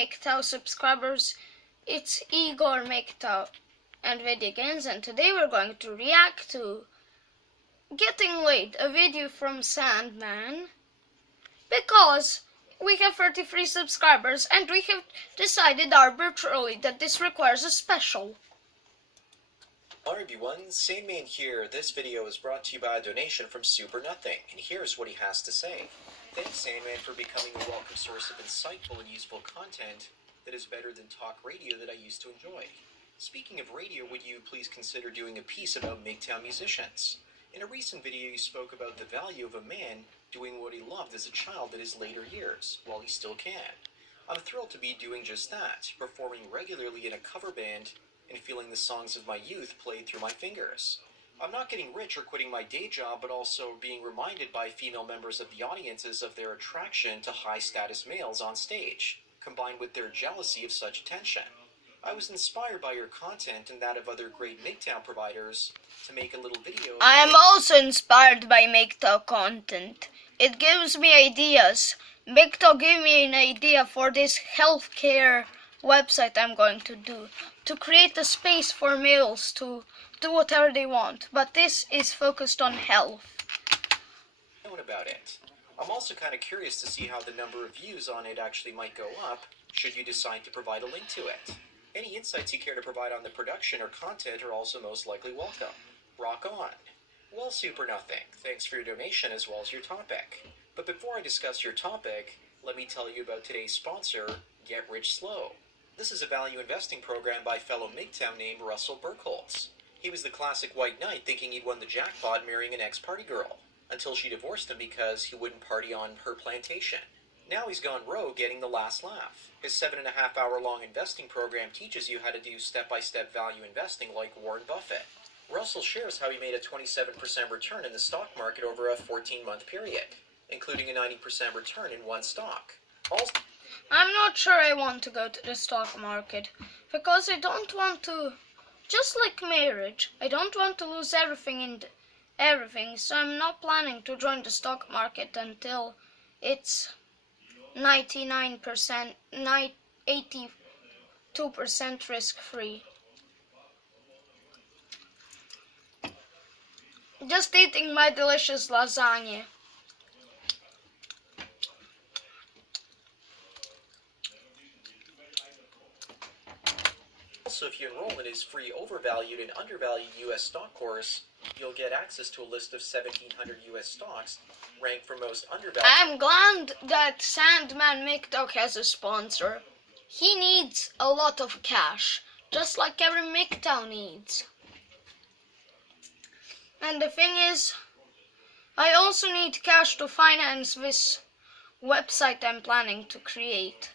MGTOW subscribers, it's Igor MGTOW and Video Games, and today we're going to react to Getting Late, a video from Sandman, because we have 33 subscribers and we have decided arbitrarily that this requires a special. Hello everyone, Sandman here. This video is brought to you by a donation from Super Nothing, and here's what he has to say. Thanks, Sandman, for becoming a welcome source of insightful and useful content that is better than talk radio that I used to enjoy. Speaking of radio, would you please consider doing a piece about MGTOW musicians? In a recent video, you spoke about the value of a man doing what he loved as a child in his later years, while he still can. I'm thrilled to be doing just that, performing regularly in a cover band and feeling the songs of my youth played through my fingers. I'm not getting rich or quitting my day job, but also being reminded by female members of the audiences of their attraction to high-status males on stage, combined with their jealousy of such attention. I was inspired by your content and that of other great MGTOW providers to make a little video. I am also inspired by MGTOW content. It gives me ideas. MGTOW gave me an idea for this healthcare website I'm going to do, to create a space for males to do whatever they want, but this is focused on health. About it. I'm also kind of curious to see how the number of views on it actually might go up should you decide to provide a link to it. Any insights you care to provide on the production or content are also most likely welcome. Rock on. Well, Super Nothing, thanks for your donation as well as your topic. But before I discuss your topic, let me tell you about today's sponsor, Get Rich Slow. This is a value investing program by fellow MGTOW named Russell Burkholz. He was the classic white knight thinking he'd won the jackpot marrying an ex-party girl, until she divorced him because he wouldn't party on her plantation. Now he's gone rogue getting the last laugh. His 7.5-hour-long investing program teaches you how to do step-by-step value investing like Warren Buffett. Russell shares how he made a 27% return in the stock market over a 14-month period, including a 90% return in one stock. I'm not sure I want to go to the stock market, because I don't want to, just like marriage, I don't want to lose everything, so I'm not planning to join the stock market until it's 99%, 82% risk-free. Just eating my delicious lasagna. Also, if you enroll in his free overvalued and undervalued U.S. stock course, you'll get access to a list of 1,700 U.S. stocks ranked for most undervalued. I'm glad that Sandman MGTOW has a sponsor. He needs a lot of cash, just like every MGTOW needs. And the thing is, I also need cash to finance this website I'm planning to create.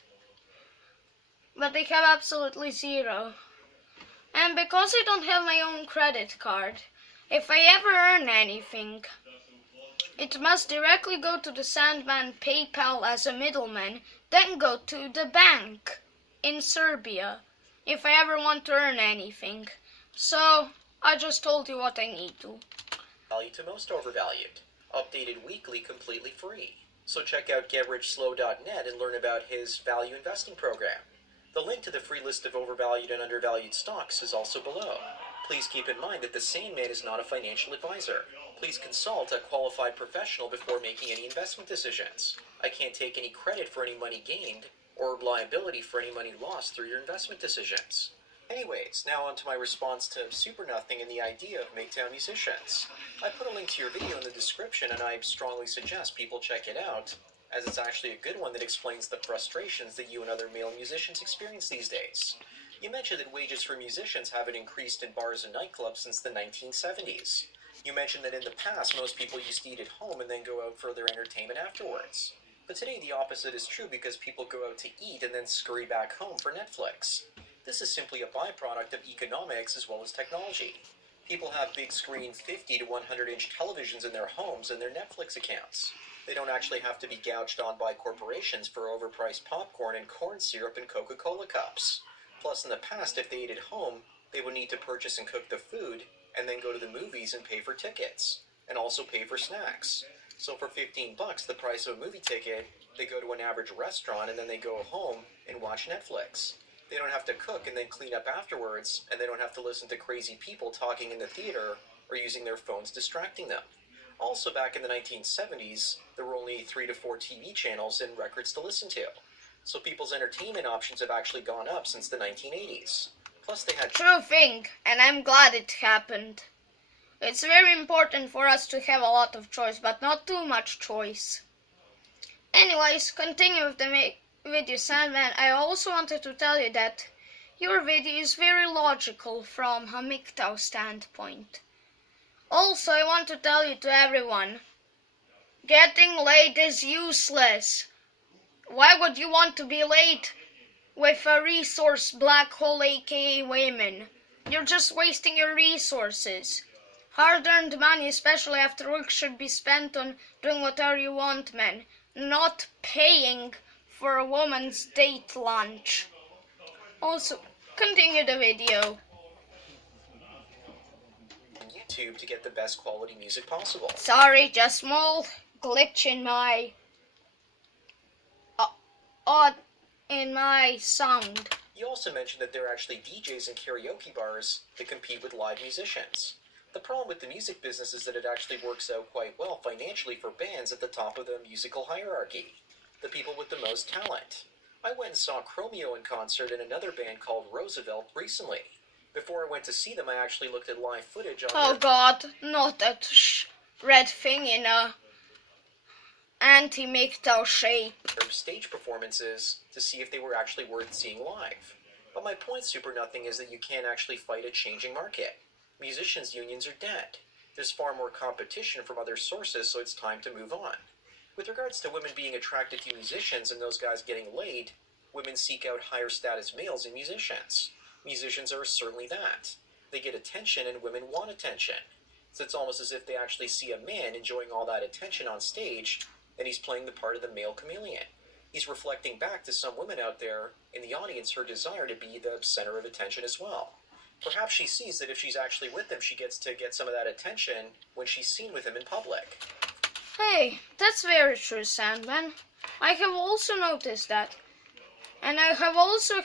But they have absolutely zero. And because I don't have my own credit card, if I ever earn anything, it must directly go to the Sandman PayPal as a middleman, then go to the bank in Serbia, if I ever want to earn anything. So, I just told you what I need to. Value to most overvalued. Updated weekly, completely free. So check out GetRichSlow.net and learn about his value investing program. The link to the free list of overvalued and undervalued stocks is also below. Please keep in mind that the Sandman is not a financial advisor. Please consult a qualified professional before making any investment decisions. I can't take any credit for any money gained or liability for any money lost through your investment decisions. Anyways, now on to my response to Super Nothing and the idea of MGTOW musicians. I put a link to your video in the description, and I strongly suggest people check it out, as it's actually a good one that explains the frustrations that you and other male musicians experience these days. You mentioned that wages for musicians haven't increased in bars and nightclubs since the 1970s. You mentioned that in the past, most people used to eat at home and then go out for their entertainment afterwards. But today the opposite is true because people go out to eat and then scurry back home for Netflix. This is simply a byproduct of economics as well as technology. People have big screen 50 to 100-inch televisions in their homes and their Netflix accounts. They don't actually have to be gouged on by corporations for overpriced popcorn and corn syrup in Coca-Cola cups. Plus, in the past, if they ate at home, they would need to purchase and cook the food, and then go to the movies and pay for tickets, and also pay for snacks. So for $15, the price of a movie ticket, they go to an average restaurant and then they go home and watch Netflix. They don't have to cook and then clean up afterwards, and they don't have to listen to crazy people talking in the theater or using their phones distracting them. Also, back in the 1970s, there were only 3 to 4 TV channels and records to listen to. So people's entertainment options have actually gone up since the 1980s. Plus they had... True thing, and I'm glad it happened. It's very important for us to have a lot of choice, but not too much choice. Anyways, continue with the video, Sandman. I also wanted to tell you that your video is very logical from a MGTOW standpoint. Also, I want to tell you to everyone, getting late is useless. Why would you want to be late with a resource black hole, aka women? You're just wasting your resources. Hard-earned money, especially after work, should be spent on doing whatever you want, man. Not paying for a woman's date lunch. Also, continue the video. YouTube to get the best quality music possible. Sorry, just small glitch in my sound. You also mentioned that there are actually DJs and karaoke bars that compete with live musicians. The problem with the music business is that it actually works out quite well financially for bands at the top of the musical hierarchy, the people with the most talent. I went and saw Chromeo in concert and another band called Roosevelt recently. Before I went to see them, I actually looked at live footage on God, not that red thing in a anti-MGTOW shape. their stage performances to see if they were actually worth seeing live. But my point, Super Nothing, is that you can't actually fight a changing market. Musicians' unions are dead. There's far more competition from other sources, so it's time to move on. With regards to women being attracted to musicians and those guys getting laid, women seek out higher status males in musicians. Musicians are certainly that. They get attention and women want attention. So it's almost as if they actually see a man enjoying all that attention on stage, and he's playing the part of the male chameleon. He's reflecting back to some women out there in the audience her desire to be the center of attention as well. Perhaps she sees that if she's actually with him, she gets to get some of that attention when she's seen with him in public. Hey, that's very true, Sandman. I have also noticed that. And I also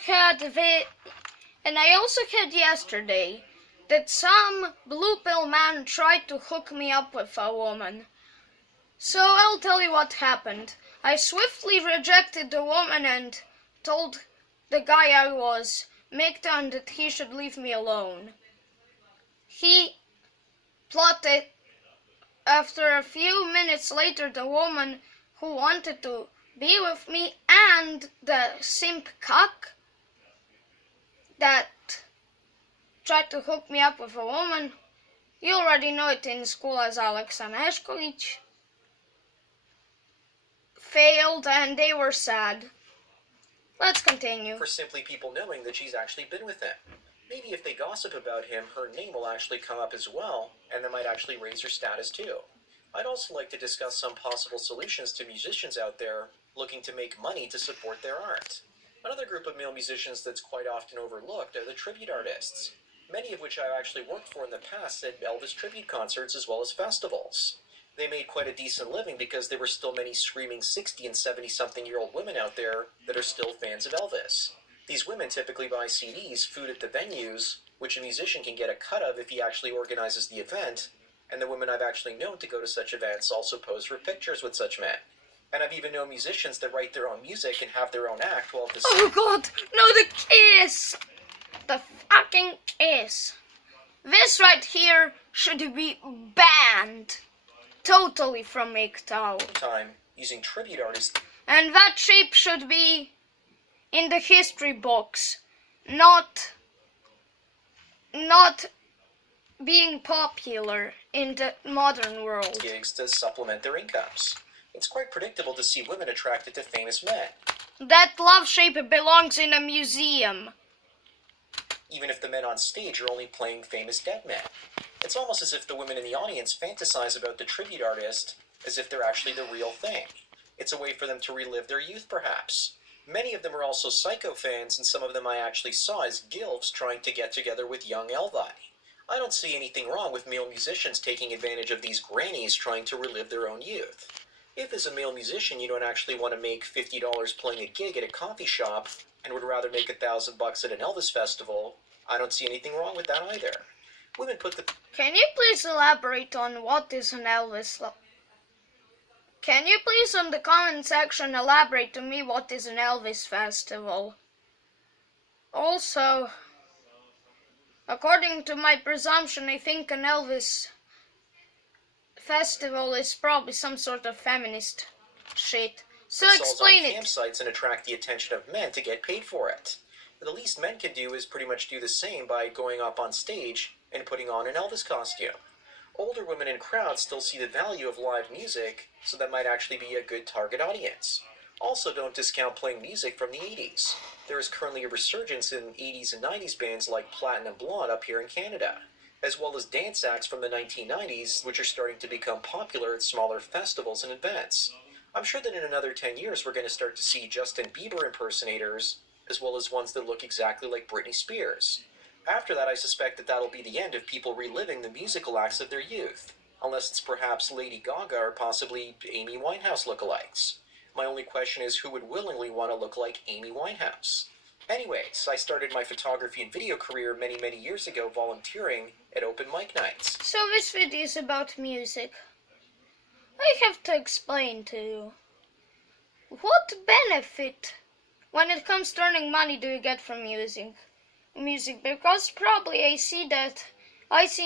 had yesterday that some blue pill man tried to hook me up with a woman. So I'll tell you what happened. I swiftly rejected the woman and told the guy I was MGTOW that he should leave me alone. He plotted. After a few minutes later, the woman who wanted to be with me and the simp cuck that tried to hook me up with a woman, you already know it in school as Alexa Nešković, failed and they were sad. Let's continue. For simply people knowing that she's actually been with him. Maybe if they gossip about him, her name will actually come up as well, and that might actually raise her status too. I'd also like to discuss some possible solutions to musicians out there looking to make money to support their art. Another group of male musicians that's quite often overlooked are the tribute artists, many of which I've actually worked for in the past at Elvis tribute concerts as well as festivals. They made quite a decent living because there were still many screaming 60 and 70-something-year-old women out there that are still fans of Elvis. These women typically buy CDs, food at the venues, which a musician can get a cut of if he actually organizes the event, and the women I've actually known to go to such events also pose for pictures with such men. And I've even known musicians that write their own music and have their own act while at the same... Oh God, no, the kiss! The fucking kiss. This right here should be banned totally from MGTOW. time using tribute artists. And that shape should be in the history books, not being popular in the modern world. Gigs to supplement their incomes. It's quite predictable to see women attracted to famous men. That love shape belongs in a museum. Even if the men on stage are only playing famous dead men. It's almost as if the women in the audience fantasize about the tribute artist as if they're actually the real thing. It's a way for them to relive their youth, perhaps. Many of them are also Psycho fans, and some of them I actually saw as gilfs trying to get together with young Elvi. I don't see anything wrong with male musicians taking advantage of these grannies trying to relive their own youth. If as a male musician you don't actually want to make $50 playing a gig at a coffee shop and would rather make $1,000 at an Elvis festival, I don't see anything wrong with that either. Women put the... Can you please elaborate on what is an Elvis? Can you please on the comment section elaborate to me what is an Elvis festival? Also, according to my presumption, I think an Elvis festival is probably some sort of feminist shit. So explain it. Campsites and attract the attention of men to get paid for it. The least men can do is pretty much do the same by going up on stage and putting on an Elvis costume. Older women in crowds still see the value of live music, so that might actually be a good target audience. Also, don't discount playing music from the 80s. There is currently a resurgence in 80s and 90s bands like Platinum Blonde up here in Canada, as well as dance acts from the 1990s, which are starting to become popular at smaller festivals and events. I'm sure that in another 10 years we're going to start to see Justin Bieber impersonators, as well as ones that look exactly like Britney Spears. After that, I suspect that that'll be the end of people reliving the musical acts of their youth, unless it's perhaps Lady Gaga or possibly Amy Winehouse lookalikes. My only question is who would willingly want to look like Amy Winehouse? Anyways, I started my photography and video career many years ago volunteering at open mic nights. So this video is about music. I have to explain to you. What benefit when it comes to earning money do you get from music? Because probably I see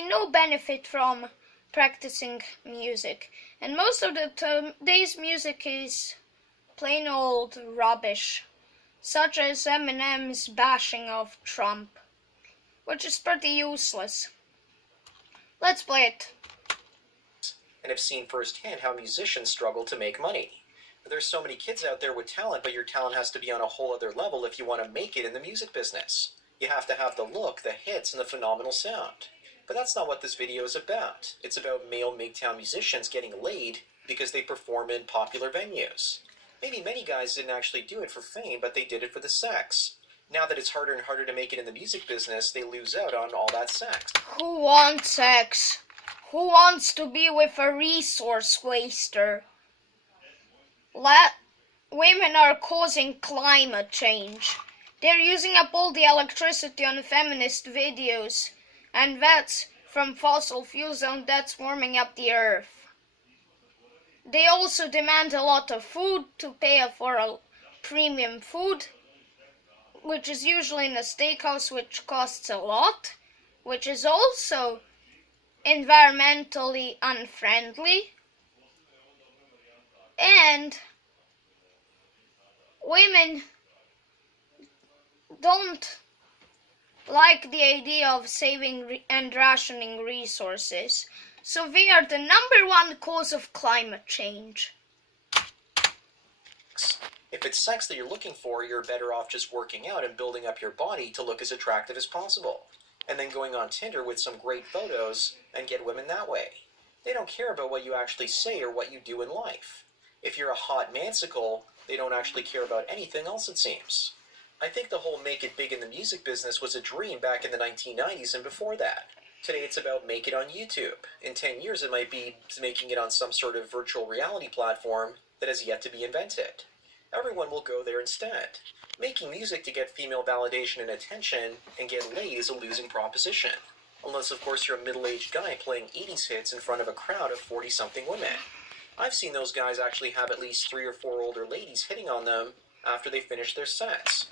no benefit from practicing music. And most of the today's music is plain old rubbish, such as Eminem's bashing of Trump, which is pretty useless. Let's play it. And have seen firsthand how musicians struggle to make money. There's so many kids out there with talent, but your talent has to be on a whole other level if you want to make it in the music business. You have to have the look, the hits, and the phenomenal sound. But that's not what this video is about. It's about male MGTOW musicians getting laid because they perform in popular venues. Maybe many guys didn't actually do it for fame, but they did it for the sex. Now that it's harder and harder to make it in the music business, they lose out on all that sex. Who wants sex? Who wants to be with a resource waster? Women are causing climate change. They're using up all the electricity on feminist videos, and that's from fossil fuels, and that's warming up the earth. They also demand a lot of food to pay for a premium food, which is usually in a steakhouse, which costs a lot, which is also environmentally unfriendly, and women don't like the idea of saving and rationing resources, so they are the #1 cause of climate change. If it's sex that you're looking for, you're better off just working out and building up your body to look as attractive as possible, and then going on Tinder with some great photos and get women that way. They don't care about what you actually say or what you do in life. If you're a hot mansicle, they don't actually care about anything else, it seems. I think the whole make it big in the music business was a dream back in the 1990s and before that. Today it's about make it on YouTube. In 10 years it might be making it on some sort of virtual reality platform that has yet to be invented. Everyone will go there instead. Making music to get female validation and attention and get laid is a losing proposition. Unless of course you're a middle-aged guy playing 80s hits in front of a crowd of 40-something women. I've seen those guys actually have at least 3 or 4 older ladies hitting on them after they finish their sets.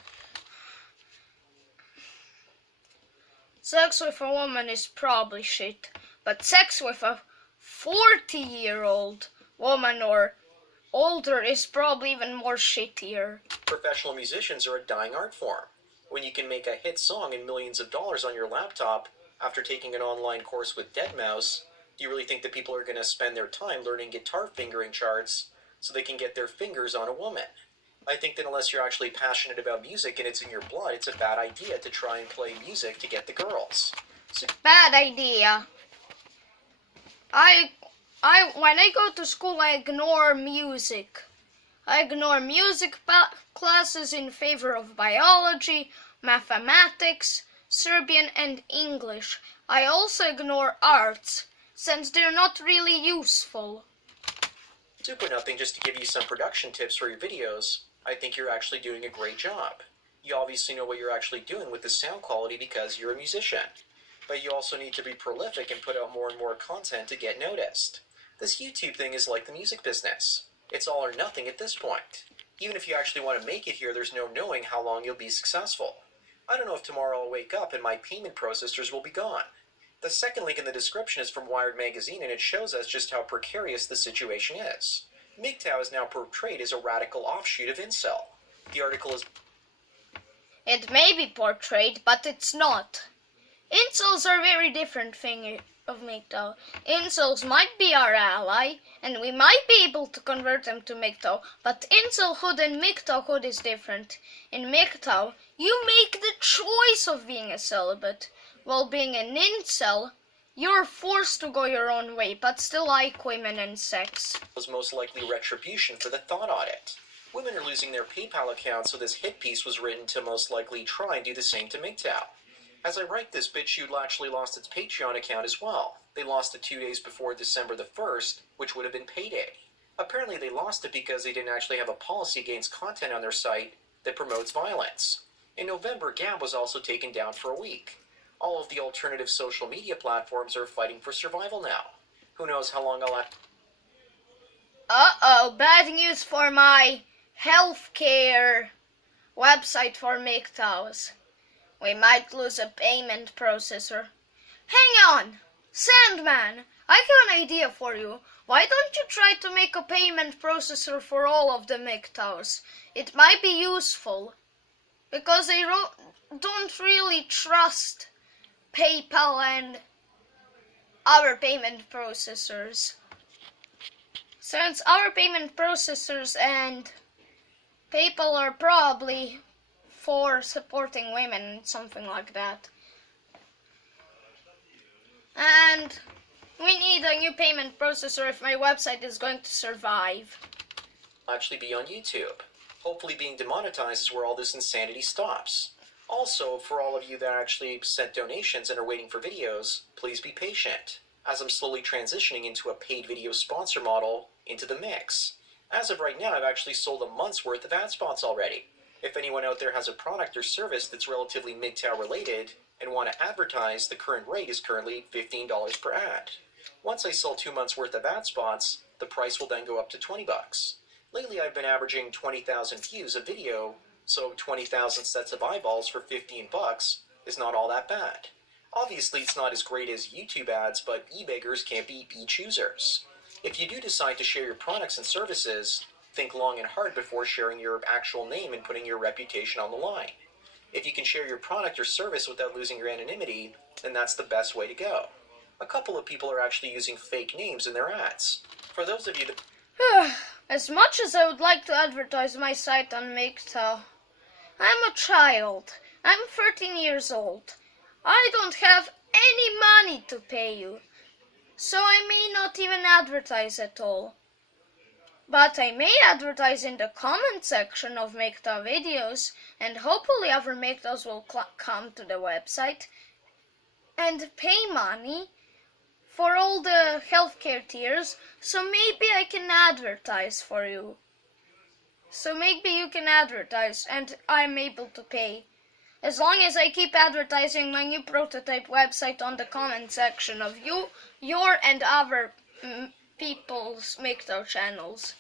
Sex with a woman is probably shit, but sex with a 40-year-old woman or older is probably even more shittier. Professional musicians are a dying art form. When you can make a hit song and millions of dollars on your laptop after taking an online course with deadmau5, do you really think that people are going to spend their time learning guitar fingering charts so they can get their fingers on a woman? I think that unless you're actually passionate about music and it's in your blood, it's a bad idea to try and play music to get the girls. Bad idea. When I go to school, I ignore music. I ignore music classes in favor of biology, mathematics, Serbian and English. I also ignore arts, since they're not really useful. Super nothing, just to give you some production tips for your videos. I think you're actually doing a great job. You obviously know what you're actually doing with the sound quality because you're a musician. But you also need to be prolific and put out more and more content to get noticed. This YouTube thing is like the music business. It's all or nothing at this point. Even if you actually want to make it here, there's no knowing how long you'll be successful. I don't know if tomorrow I'll wake up and my payment processors will be gone. The second link in the description is from Wired Magazine, and it shows us just how precarious the situation is. MGTOW is now portrayed as a radical offshoot of incel. The article is... It may be portrayed, but it's not. Incels are a very different thing of MGTOW. Incels might be our ally, and we might be able to convert them to MGTOW, but incelhood and MGTOWhood is different. In MGTOW, you make the choice of being a celibate, while being an incel, you're forced to go your own way, but still like women and sex. Was most likely retribution for the thought audit. Women are losing their PayPal accounts, so this hit piece was written to most likely try and do the same to MGTOW. As I write this, BitChute actually lost its Patreon account as well. They lost it 2 days before December the 1st, which would have been payday. Apparently they lost it because they didn't actually have a policy against content on their site that promotes violence. In November, Gab was also taken down for a week. All of the alternative social media platforms are fighting for survival now. Who knows how long I'll have... Uh-oh, bad news for my healthcare website for MGTOWs. We might lose a payment processor. Hang on! Sandman, I have an idea for you. Why don't you try to make a payment processor for all of the MGTOWs? It might be useful. Because they don't really trust PayPal and other payment processors. Since our payment processors and PayPal are probably for supporting women, something like that. And we need a new payment processor if my website is going to survive. Actually be on YouTube. Hopefully being demonetized is where all this insanity stops. Also, for all of you that actually sent donations and are waiting for videos, please be patient, as I'm slowly transitioning into a paid video sponsor model into the mix. As of right now, I've actually sold a month's worth of ad spots already. If anyone out there has a product or service that's relatively MGTOW related and want to advertise, the current rate is currently $15 per ad. Once I sell 2 months worth of ad spots, the price will then go up to $20. Lately, I've been averaging 20,000 views a video, so 20,000 sets of eyeballs for $15 is not all that bad. Obviously, it's not as great as YouTube ads, but e-beggars can't be e-choosers. If you do decide to share your products and services, think long and hard before sharing your actual name and putting your reputation on the line. If you can share your product or service without losing your anonymity, then that's the best way to go. A couple of people are actually using fake names in their ads. For those of you that... As much as I would like to advertise my site on MGTOW, I'm a child. I'm 13 years old. I don't have any money to pay you, so I may not even advertise at all. But I may advertise in the comment section of MGTOW videos, and hopefully other MGTOWs will come to the website and pay money for all the healthcare tiers, so maybe I can advertise for you. So maybe you can advertise and I'm able to pay. As long as I keep advertising my new prototype website on the comment section of your and other people's MGTOW channels.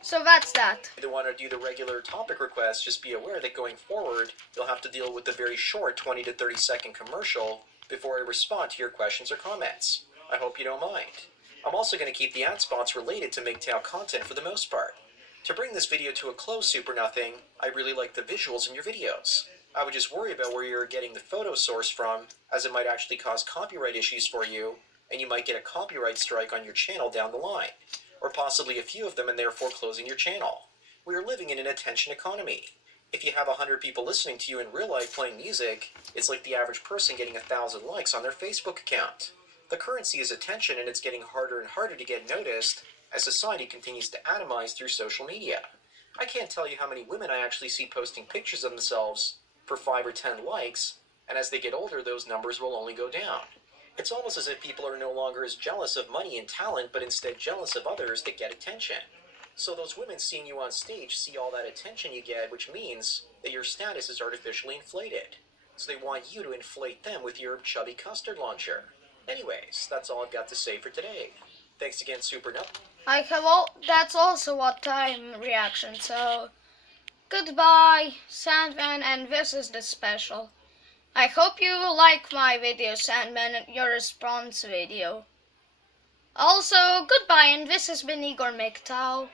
So that's that. If you want to do the regular topic requests, just be aware that going forward, you'll have to deal with the very short 20 to 30 second commercial before I respond to your questions or comments. I hope you don't mind. I'm also going to keep the ad spots related to MGTOW content for the most part. To bring this video to a close, Super Nothing, I really like the visuals in your videos. I would just worry about where you're getting the photo source from, as it might actually cause copyright issues for you, and you might get a copyright strike on your channel down the line, or possibly a few of them and therefore closing your channel. We are living in an attention economy. If you have 100 people listening to you in real life playing music, it's like the average person getting 1,000 likes on their Facebook account. The currency is attention, and it's getting harder and harder to get noticed as society continues to atomize through social media. I can't tell you how many women I actually see posting pictures of themselves for 5 or 10 likes, And as they get older, those numbers will only go down. It's almost as if people are no longer as jealous of money and talent, but instead jealous of others that get attention. So those women seeing you on stage see all that attention you get, which means that your status is artificially inflated. So they want you to inflate them with your chubby custard launcher. Anyways, that's all I've got to say for today. Thanks again, Super Nut. That's also what time reaction, so goodbye, Sandman, and this is the special. I hope you like my video, Sandman, and your response video. Also, goodbye, and this has been Igor MGTOW.